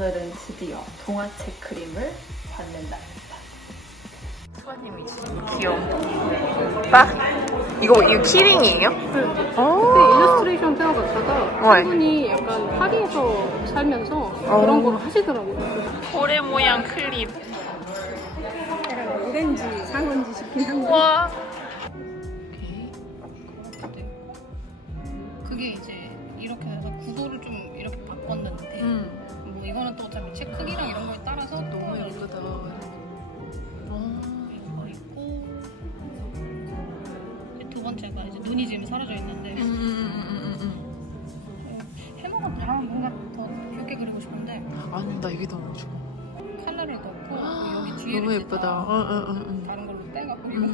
오늘은 드디어 동화책 그림을 받는 날입니다. 수아님이시 귀여워. 빠? 이거 키링이에요? 네. 그때 일러스트레이션 페어 갔다가 그분이 약간 파리에서 살면서 그런 걸 하시더라고요. 고래 모양 클립. 약간 오렌지 상은지 싶긴 한데. 와. 그게 이제 이렇게 해서 구도를 좀 이렇게 바꿨는데 뭐 이거는 또 어차피 책 크기랑 이런 거에 따라서 너무 예쁘다. 이거 있고 두 번째가 이제 눈이 지금 사라져 있는데 해머가 뭔가 더 귀엽게 그리고 싶은데 아니 나 이게 너무 좋아. 컬러를 넣고 여기 뒤에 너무 예쁘다. 다른 걸로 떼갖고 이거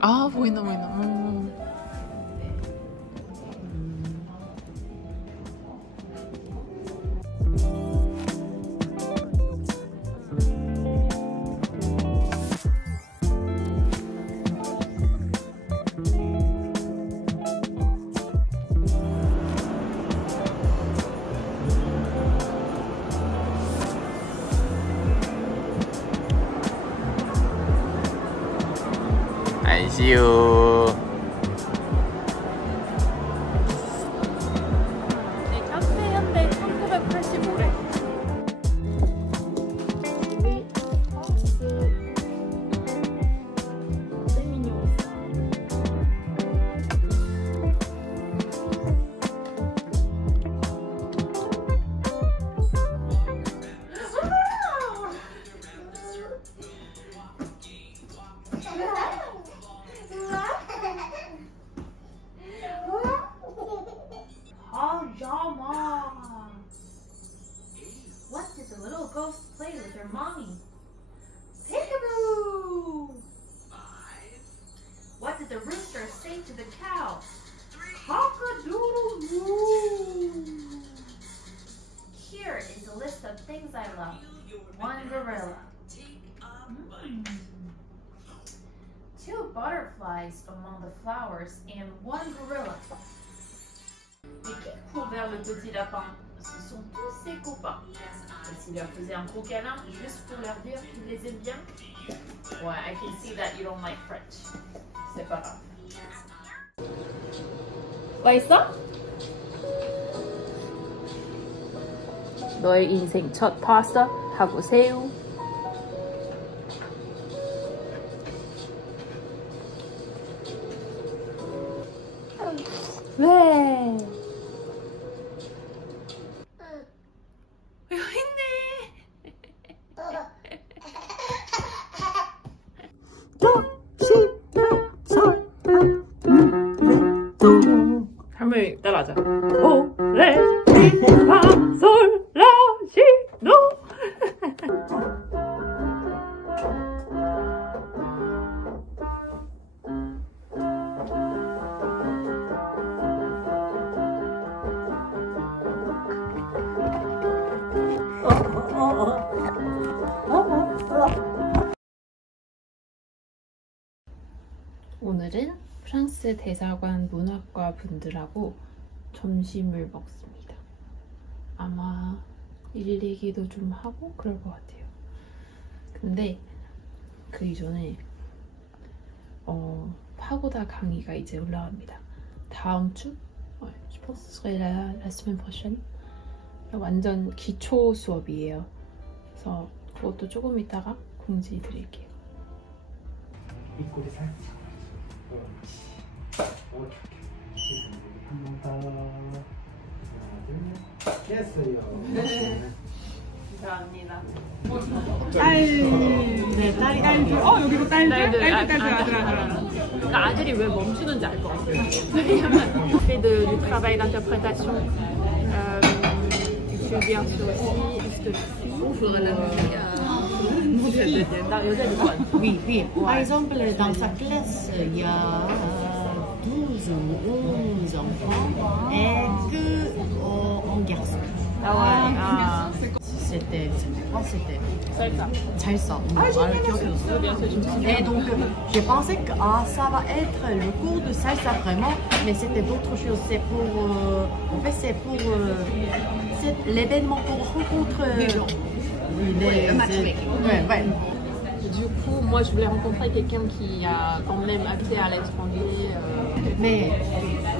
아 보인다. 안시우. 네, 카페 현대 1985래. 우리 박스 세미뇨스. What did the little ghost play with your mommy? Peekaboo! 5. What did the rooster say to the cow? Cock-a-doodle-doo! Here is a list of things I love. 1 gorilla. 2 butterflies among the flowers and 1 gorilla. Mais qui court vers le petit lapin? Ce sont tous ses copains. Et s'il leur faisait un gros câlin juste pour leur dire qu'il les aime bien? Ouais, I can see that you don't like French. C'est pas grave. 맛있어? 너의 인생 첫 파스타 하고 새우. 왜? 할머니 따라하자. 오, 레, 미, 파, 솔, 라, 시, 도. 오늘은 프랑스 대사관 문학과 분들하고 점심을 먹습니다. 아마 일 얘기도 좀 하고 그럴 것 같아요. 근데 그 이전에 파고다 강의가 이제 올라갑니다. 다음 주? Je pense que ce serait la semaine prochaine. 완전 기초 수업이에요. 그래서 그것도 조금 이따가 공지 드릴게요. 입꼬리 살짝. 오케이. 한 번 더. 하나, 둘. 됐어요. 감사합니다. 네, 딸들. 여기도 딸들. 아들. 그러니까 아들이 왜 멈추는지 알 것 같아요. 왜냐면 fait du travail d'interprétation. Je suis bien sûr aussi juste fille. Oui, oui. Par exemple, dans sa classe, il y a 12 ou 11 enfants et que en garçon. Ah ouais. Ah. c'était quoi c'était Salsa. salsa. Et donc je pensais que ça va être le cours de salsa vraiment, mais c'était d'autres choses. C'est pour en fait c'est pour c'est l'événement pour rencontrer des gens. Ouais. Du coup, moi, je voulais rencontrer quelqu'un qui a quand même habité à l'étranger. Mais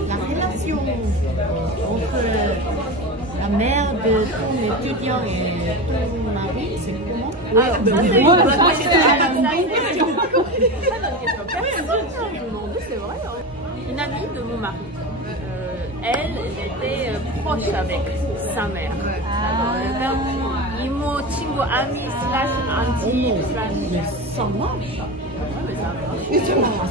la relation entre la mère de ton étudiant et ton mari, c'est comment? C'est vrai. Une amie de mon mari. Elle était proche avec sa mère. 이모 친구 아미 slash anti slash Ça marche.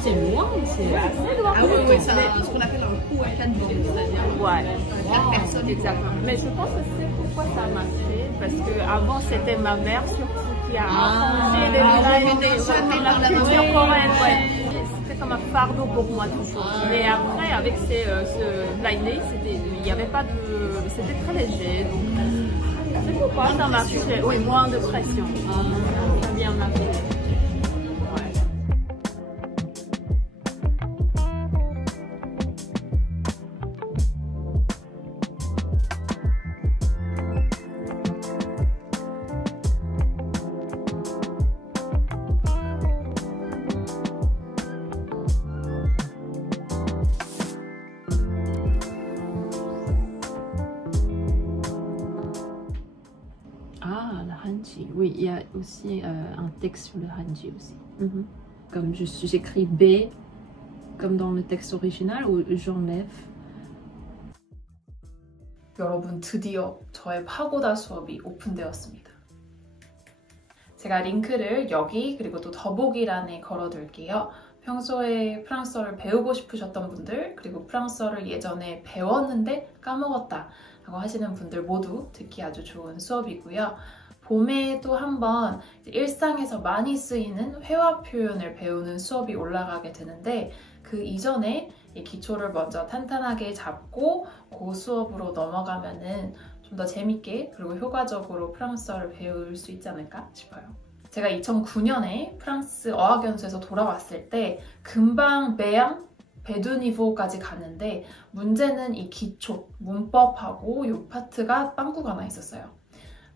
C'est loin, c'est assez loin. Ah oui, c'est ce qu'on appelle un coup à 4 bandes, c'est-à-dire ouais. 4 personnes. Exactement. Mais je pense que c'est pourquoi ça a marché, parce que avant c'était ma mère surtout qui a arrangé les la culture coréenne. Ouais. C'était comme un fardeau pour moi toujours. Mais après avec ce blind date, il n'y avait pas de, c'était très léger. Donc c'est pourquoi ça marchait. Oui, moins de pression. Ça a bien marché. Ah, la hanji. Oui, il y a aussi un texte sur le hanji aussi. Comme j'écris B, comme dans le texte original, ou j'enlève. 여러분, 드디어 저의 파고다 수업이 오픈되었습니다. 제가 링크를 여기 그리고 또 더보기란에 걸어둘게요. 평소에 프랑스어를 배우고 싶으셨던 분들, 그리고 프랑스어를 예전에 배웠는데 까먹었다 라고 하시는 분들 모두 듣기 아주 좋은 수업이고요. 봄에도 한번 일상에서 많이 쓰이는 회화 표현을 배우는 수업이 올라가게 되는데, 그 이전에 이 기초를 먼저 탄탄하게 잡고 그 수업으로 넘어가면은 좀 더 재밌게 그리고 효과적으로 프랑스어를 배울 수 있지 않을까 싶어요. 제가 2009년에 프랑스 어학연수에서 돌아왔을 때 금방 배양, 베두니보까지 갔는데 문제는 이 기초, 문법하고 이 파트가 빵꾸가 나 있었어요.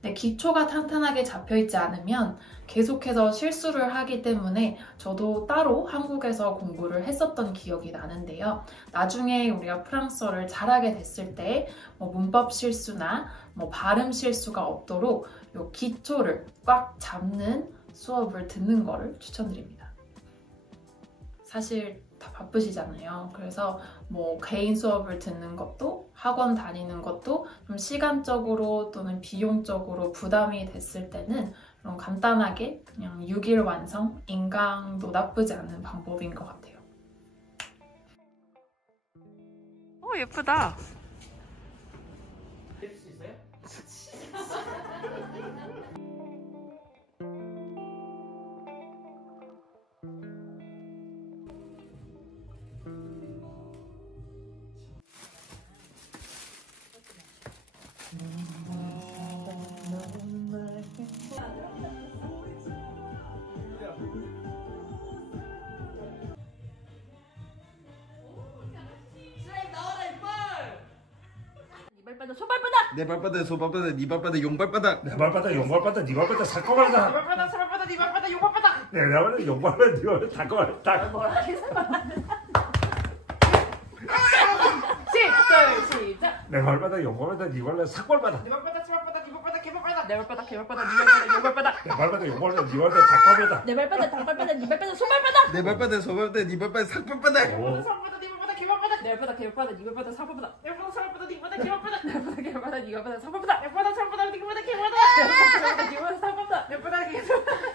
근데 기초가 탄탄하게 잡혀있지 않으면 계속해서 실수를 하기 때문에 저도 따로 한국에서 공부를 했었던 기억이 나는데요. 나중에 우리가 프랑스어를 잘하게 됐을 때 뭐 문법 실수나 뭐 발음 실수가 없도록 이 기초를 꽉 잡는 수업을 듣는 거를 추천드립니다. 사실 다 바쁘시잖아요. 그래서 뭐 개인 수업을 듣는 것도 학원 다니는 것도 좀 시간적으로 또는 비용적으로 부담이 됐을 때는 그런 간단하게 그냥 6일 완성, 인강도 나쁘지 않은 방법인 것 같아요. 오, 예쁘다. 내 발바닥, 소발바닥, 네 발바닥, 용발바닥. 내 발바닥, 용발바닥, 네 발바닥, 사과발바닥. 내 발바닥, 소발바닥, 네 발바닥, 용발바닥. 내 발바닥, 용발바닥, 네 발바닥, 사과발바닥. 뭐라 시작. 내 발바닥, 용발바닥, 네 발바닥, 사과발바닥. 내 발바닥, 소발바닥, 네 발바닥, 개발바닥. 내 발바닥, 개발바닥, 네 발바닥, 용발바닥. 내 발바닥, 용발바닥, 네 발바닥, 사과발바닥. 내 발바닥, 닭발바닥, 네 발바닥, 소발바닥. 내 발바닥, 소발바닥, 네 발바닥, 삭발바닥. 소발바닥, 네 발바닥, 개발바닥. 내 발바닥, 개발바닥, 네 발바닥, 사발바닥. 내 발바닥, 소발바닥, 네 발바닥, 개발바닥. 내 발바닥, 개발바닥, 네 발바닥, 사발바닥. 내 발바닥, 소발바닥, 네 발바닥, 개발바닥. 내 발바닥, 개발바닥, 네 발바닥, 사발바닥. 내 발바닥, 개발바닥.